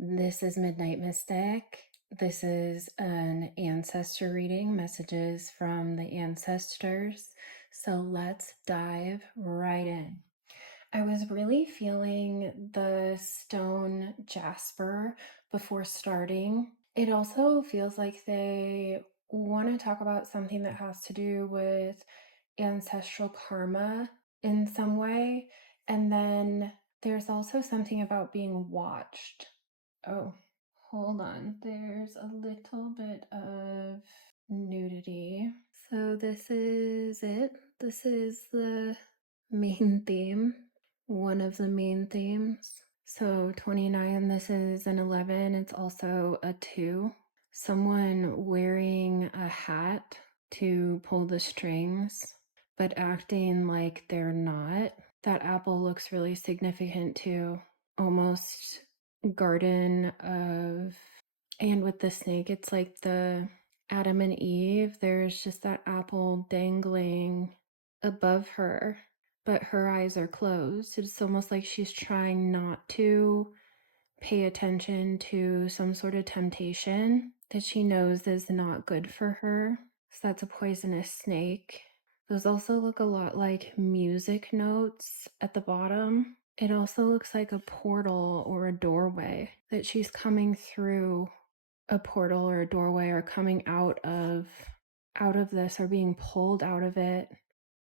This is Midnight Mystic. This is an ancestor reading, messages from the ancestors. So let's dive right in. I was really feeling the stone jasper before starting. It also feels like they want to talk about something that has to do with ancestral karma in some way. And then there's also something about being watched. Oh, hold on. There's a little bit of nudity. So this is it. This is the main theme. One of the main themes. So 29, this is an 11. It's also a 2. Someone wearing a hat to pull the strings, but acting like they're not. That apple looks really significant too. Almost garden of, and with the snake, it's like the Adam and Eve. There's just that apple dangling above her, but her eyes are closed. It's almost like she's trying not to pay attention to some sort of temptation that she knows is not good for her. So that's a poisonous snake. Those also look a lot like music notes at the bottom. It also looks like a portal or a doorway, that she's coming through a portal or a doorway, or coming out of this, or being pulled out of it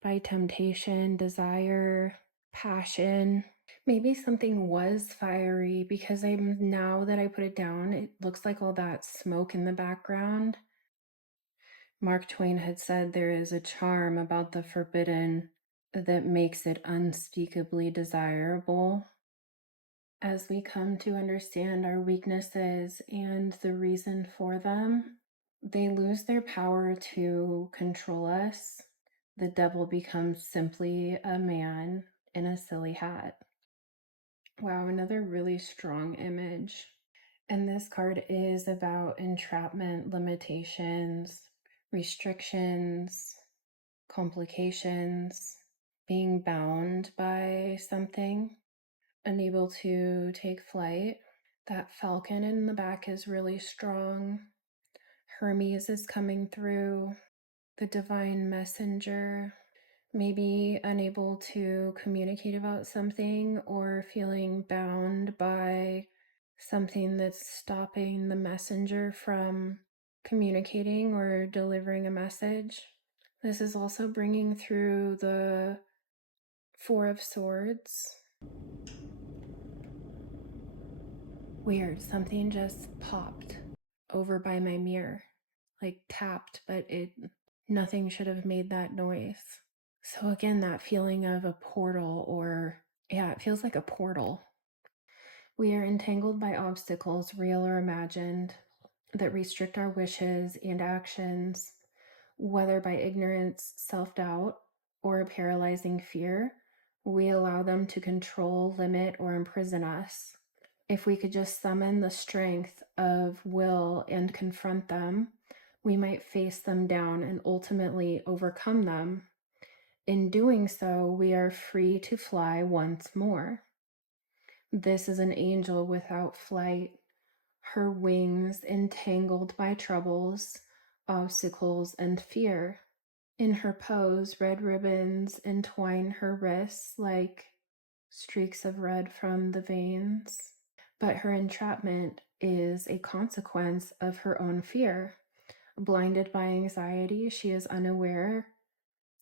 by temptation, desire, passion. Maybe something was fiery, because now that I put it down, it looks like all that smoke in the background. Mark Twain had said there is a charm about the forbidden that makes it unspeakably desirable. As we come to understand our weaknesses and the reason for them, they lose their power to control us. The devil becomes simply a man in a silly hat. Wow, another really strong image. And this card is about entrapment, limitations, restrictions, complications, being bound by something, unable to take flight. That Falcon in the back is really strong. Hermes is coming through, the divine messenger, maybe unable to communicate about something, or feeling bound by something that's stopping the messenger from communicating or delivering a message. This is also bringing through the Four of Swords. Weird, something just popped over by my mirror, like tapped, but nothing should have made that noise. So again, that feeling of a portal, or yeah, it feels like a portal. We are entangled by obstacles, real or imagined, that restrict our wishes and actions, whether by ignorance, self-doubt, or a paralyzing fear. We allow them to control, limit, or imprison us. If we could just summon the strength of will and confront them, we might face them down and ultimately overcome them. In doing so, we are free to fly once more. This is an angel without flight, her wings entangled by troubles, obstacles, and fear. In her pose, red ribbons entwine her wrists like streaks of red from the veins. But her entrapment is a consequence of her own fear. Blinded by anxiety, she is unaware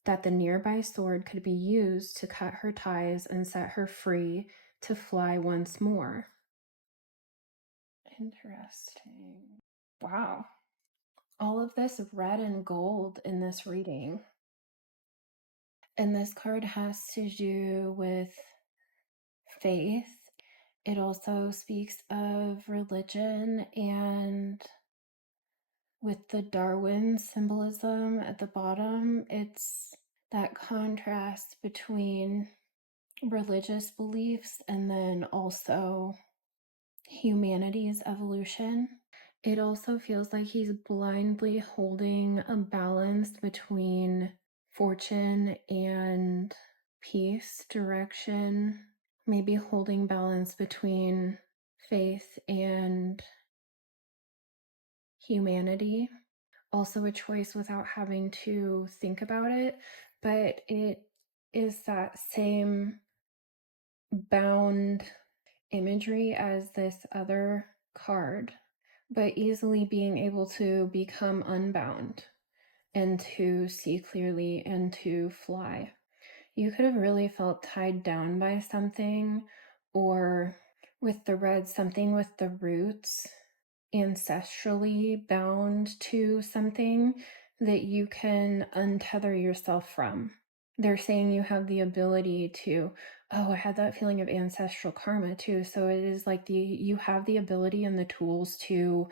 that the nearby sword could be used to cut her ties and set her free to fly once more. Interesting. Wow. All of this red and gold in this reading. And this card has to do with faith. It also speaks of religion, and with the Darwin symbolism at the bottom, it's that contrast between religious beliefs and then also humanity's evolution. It also feels like he's blindly holding a balance between fortune and peace, direction, maybe holding balance between faith and humanity. Also a choice without having to think about it, but it is that same bound imagery as this other card, but easily being able to become unbound and to see clearly and to fly. You could have really felt tied down by something, or with the red, something with the roots, ancestrally bound to something that you can untether yourself from. They're saying you have the ability to, oh, I had that feeling of ancestral karma too. So it is like you have the ability and the tools to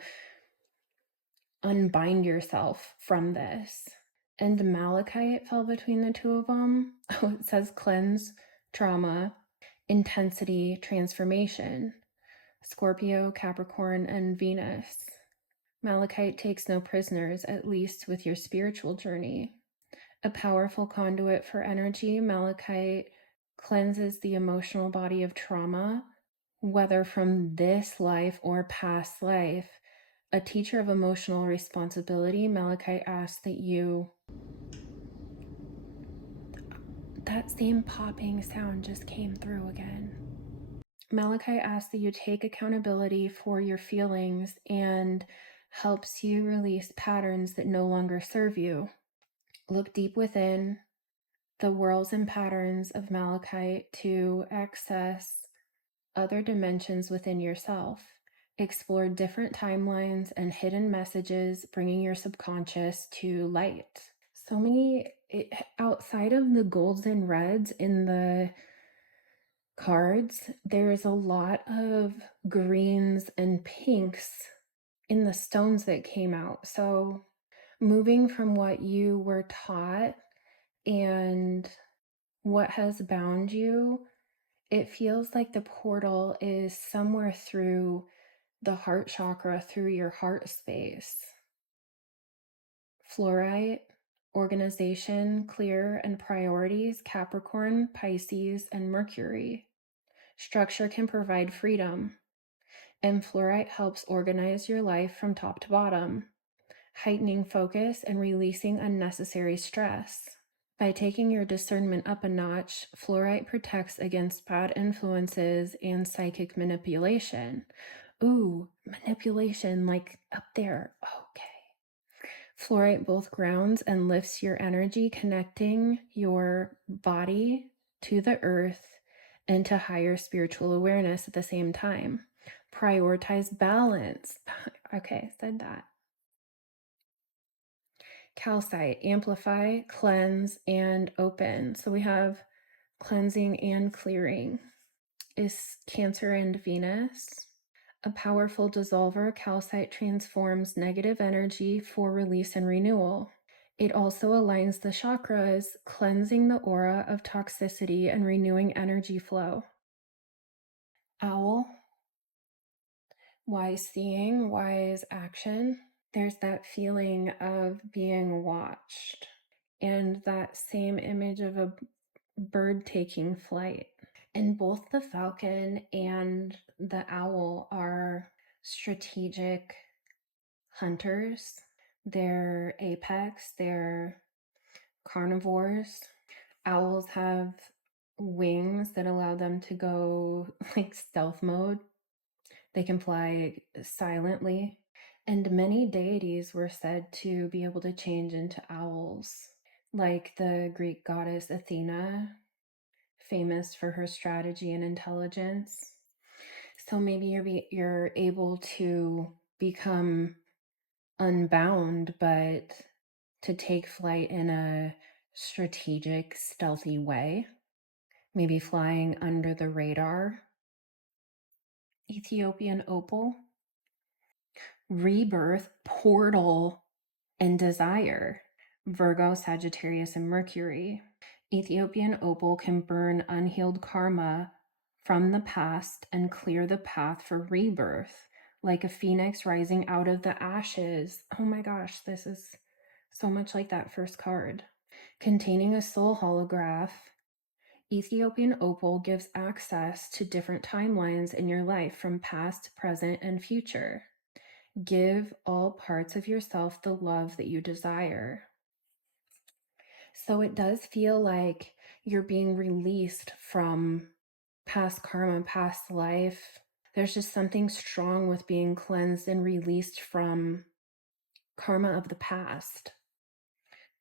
unbind yourself from this. And Malachite fell between the two of them. Oh, it says cleanse, trauma, intensity, transformation. Scorpio, Capricorn, and Venus. Malachite takes no prisoners, at least with your spiritual journey. A powerful conduit for energy, Malachite cleanses the emotional body of trauma, whether from this life or past life. A teacher of emotional responsibility, Malachite asks that you... That same popping sound just came through again. Malachite asks that you take accountability for your feelings and helps you release patterns that no longer serve you. Look deep within the whirls and patterns of Malachite to access other dimensions within yourself. Explore different timelines and hidden messages, bringing your subconscious to light. So many, outside of the golds and reds in the cards, there's a lot of greens and pinks in the stones that came out. So moving from what you were taught and what has bound you, it feels like the portal is somewhere through the heart chakra, through your heart space. Fluorite, organization, clear, and priorities, Capricorn, Pisces, and Mercury. Structure can provide freedom, and fluorite helps organize your life from top to bottom, heightening focus and releasing unnecessary stress. By taking your discernment up a notch, fluorite protects against bad influences and psychic manipulation. Ooh, manipulation, like up there. Okay. Fluorite both grounds and lifts your energy, connecting your body to the earth and to higher spiritual awareness at the same time. Prioritize balance. Okay, said that. Calcite, amplify, cleanse, and open. So we have cleansing and clearing. Is Cancer and Venus. A powerful dissolver, calcite transforms negative energy for release and renewal. It also aligns the chakras, cleansing the aura of toxicity and renewing energy flow. Owl, wise seeing, wise action. There's that feeling of being watched, and that same image of a bird taking flight. And both the falcon and the owl are strategic hunters. They're apex, they're carnivores. Owls have wings that allow them to go like stealth mode. They can fly silently. And many deities were said to be able to change into owls, like the Greek goddess Athena, famous for her strategy and intelligence. So maybe you're able to become unbound, but to take flight in a strategic, stealthy way, maybe flying under the radar. Ethiopian opal, rebirth, portal, and desire. Virgo, Sagittarius, and Mercury. Ethiopian opal can burn unhealed karma from the past and clear the path for rebirth, like a phoenix rising out of the ashes. Oh my gosh, this is so much like that first card. Containing a soul holograph, Ethiopian opal gives access to different timelines in your life from past, present, and future. Give all parts of yourself the love that you desire. So it does feel like you're being released from past karma, past life. There's just something strong with being cleansed and released from karma of the past.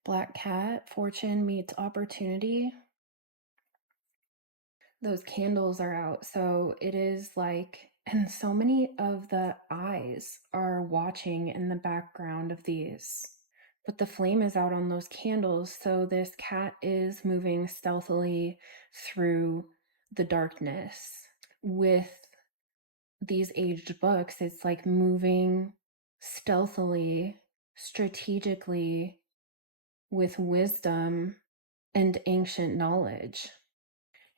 Black cat, fortune meets opportunity. Those candles are out. So it is like, and so many of the eyes are watching in the background of these. But the flame is out on those candles. So this cat is moving stealthily through the darkness. With these aged books, it's like moving stealthily, strategically, with wisdom and ancient knowledge.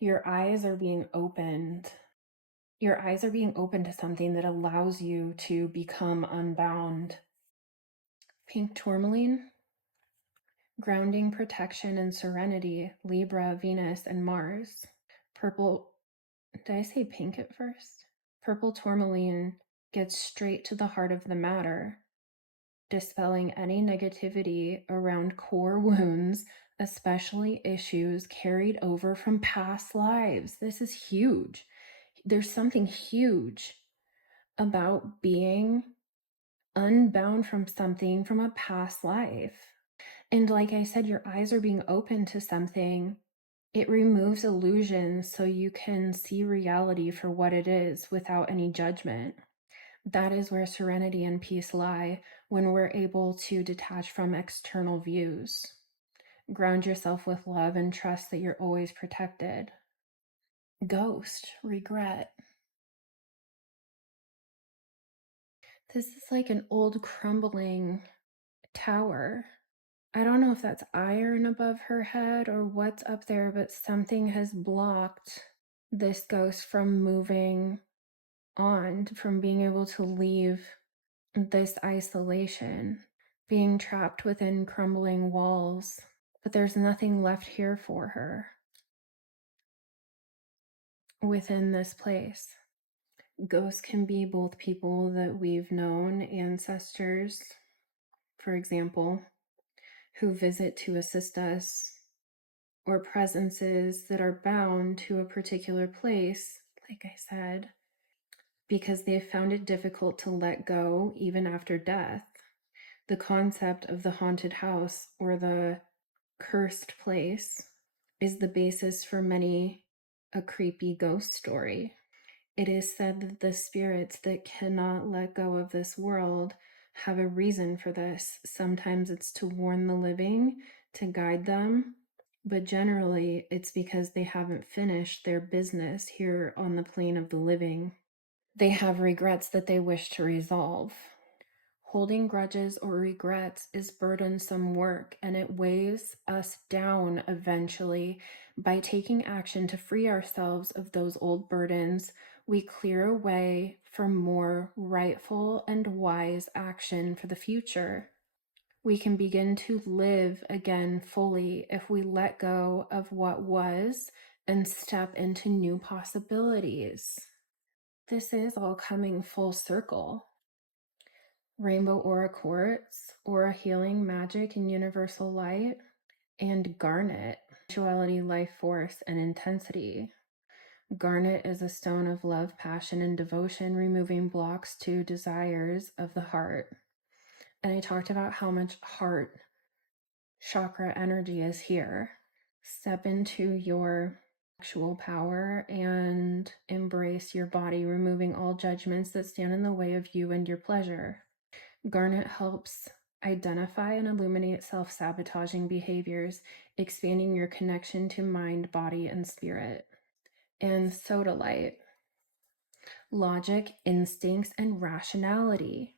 Your eyes are being opened. Your eyes are being opened to something that allows you to become unbound. Pink tourmaline, grounding, protection, and serenity, Libra, Venus, and Mars. Purple, did I say pink at first? Purple tourmaline gets straight to the heart of the matter, dispelling any negativity around core wounds, especially issues carried over from past lives. This is huge. There's something huge about being unbound from something from a past life. And like I said, your eyes are being open to something. It removes illusions so you can see reality for what it is without any judgment. That is where serenity and peace lie, when we're able to detach from external views. Ground yourself with love and trust that you're always protected. Ghost, regret. This is like an old crumbling tower. I don't know if that's iron above her head or what's up there, but something has blocked this ghost from moving on, from being able to leave this isolation, being trapped within crumbling walls. But there's nothing left here for her within this place. Ghosts can be both people that we've known, ancestors, for example, who visit to assist us, or presences that are bound to a particular place, like I said, because they have found it difficult to let go even after death. The concept of the haunted house or the cursed place is the basis for many a creepy ghost story. It is said that the spirits that cannot let go of this world have a reason for this. Sometimes it's to warn the living, to guide them, but generally it's because they haven't finished their business here on the plane of the living. They have regrets that they wish to resolve. Holding grudges or regrets is burdensome work, and it weighs us down eventually. By taking action to free ourselves of those old burdens, we clear a way for more rightful and wise action for the future. We can begin to live again fully if we let go of what was and step into new possibilities. This is all coming full circle. Rainbow aura quartz, aura healing, magic, and universal light, and garnet, spirituality, life force, and intensity. Garnet is a stone of love, passion, and devotion, removing blocks to desires of the heart. And I talked about how much heart chakra energy is here. Step into your actual power and embrace your body, removing all judgments that stand in the way of you and your pleasure. Garnet helps identify and illuminate self-sabotaging behaviors, expanding your connection to mind, body, and spirit. And sodalite, logic, instincts, and rationality.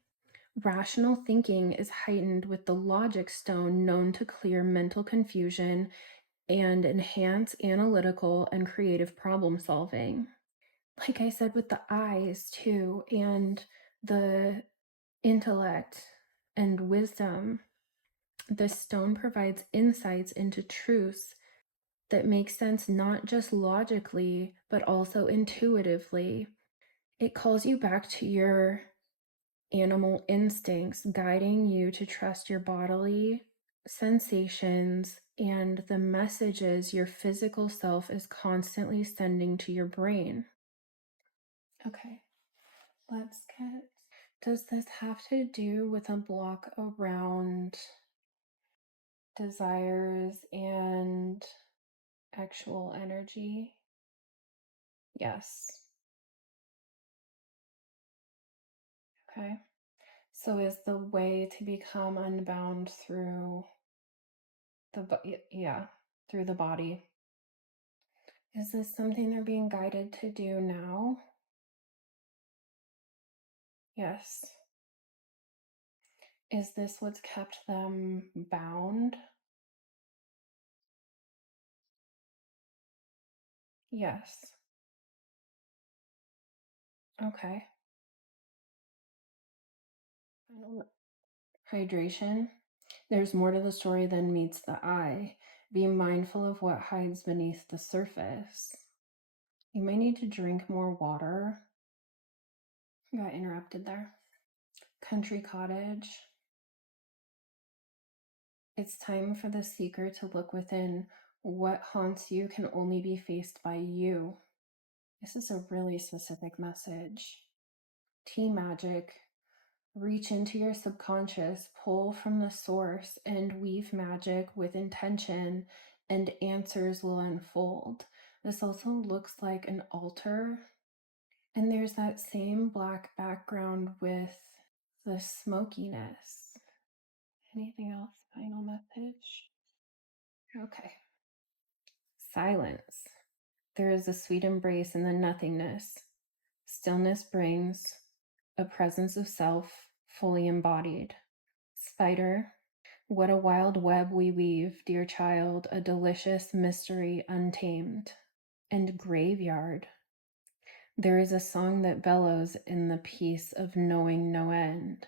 Rational thinking is heightened with the logic stone, known to clear mental confusion and enhance analytical and creative problem solving. Like I said, with the eyes too, and the intellect and wisdom, this stone provides insights into truths that makes sense not just logically, but also intuitively. It calls you back to your animal instincts, guiding you to trust your bodily sensations and the messages your physical self is constantly sending to your brain. Okay, let's get. Does this have to do with a block around desires and actual energy? Yes. Okay. So is the way to become unbound through through the body? Is this something they're being guided to do now? Yes. Is this what's kept them bound? Yes. Okay. Hydration. There's more to the story than meets the eye. Be mindful of what hides beneath the surface. You may need to drink more water. Got interrupted there. Country cottage. It's time for the seeker to look within. What haunts you can only be faced by you. This is a really specific message. Tea magic. Reach into your subconscious, pull from the source, and weave magic with intention, and answers will unfold. This also looks like an altar, and there's that same black background with the smokiness. Anything else? Final message? Okay. Silence. There is a sweet embrace in the nothingness. Stillness brings a presence of self fully embodied. Spider. What a wild web we weave, dear child, a delicious mystery untamed. And graveyard. There is a song that bellows in the peace of knowing no end,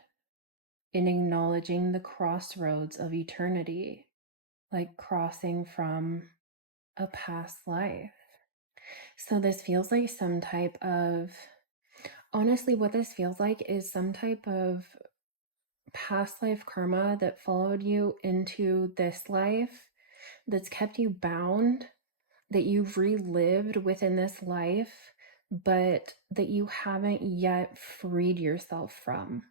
in acknowledging the crossroads of eternity, like crossing from a past life. So this feels like some type of, honestly, what this feels like is some type of past life karma that followed you into this life, that's kept you bound, that you've relived within this life, but that you haven't yet freed yourself from.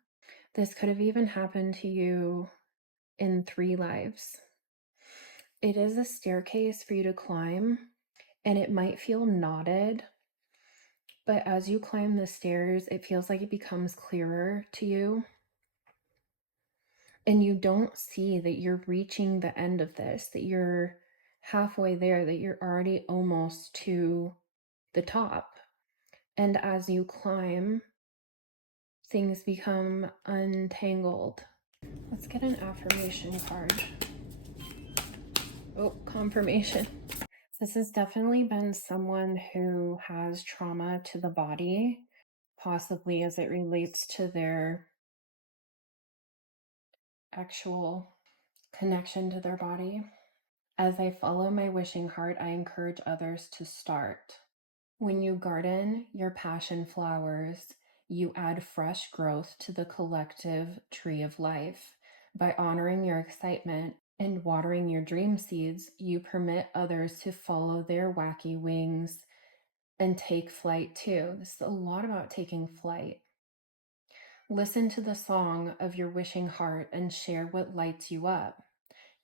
This could have even happened to you in 3 lives. It is a staircase for you to climb, and it might feel knotted, but as you climb the stairs, it feels like it becomes clearer to you. And you don't see that you're reaching the end of this, that you're halfway there, that you're already almost to the top. And as you climb, things become untangled. Let's get an affirmation card. Oh, confirmation. This has definitely been someone who has trauma to the body, possibly as it relates to their actual connection to their body. As I follow my wishing heart, I encourage others to start. When you garden your passion flowers, you add fresh growth to the collective tree of life. By honoring your excitement and watering your dream seeds, you permit others to follow their wacky wings and take flight too. This is a lot about taking flight. Listen to the song of your wishing heart and share what lights you up.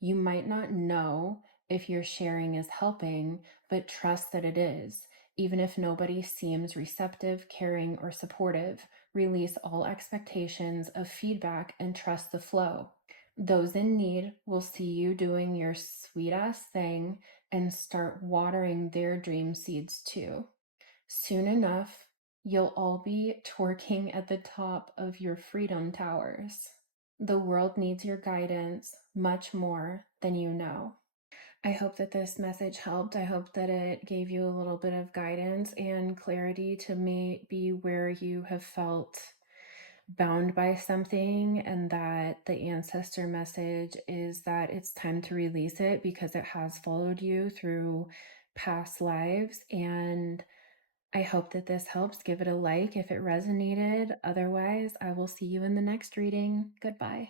You might not know if your sharing is helping, but trust that it is. Even if nobody seems receptive, caring, or supportive, release all expectations of feedback and trust the flow. Those in need will see you doing your sweet ass thing and start watering their dream seeds too. Soon enough, you'll all be twerking at the top of your freedom towers. The world needs your guidance much more than you know. I hope that this message helped. I hope that it gave you a little bit of guidance and clarity to maybe where you have felt bound by something, and that the ancestor message is that it's time to release it because it has followed you through past lives. And I hope that this helps. Give it a like if it resonated. Otherwise, I will see you in the next reading. Goodbye.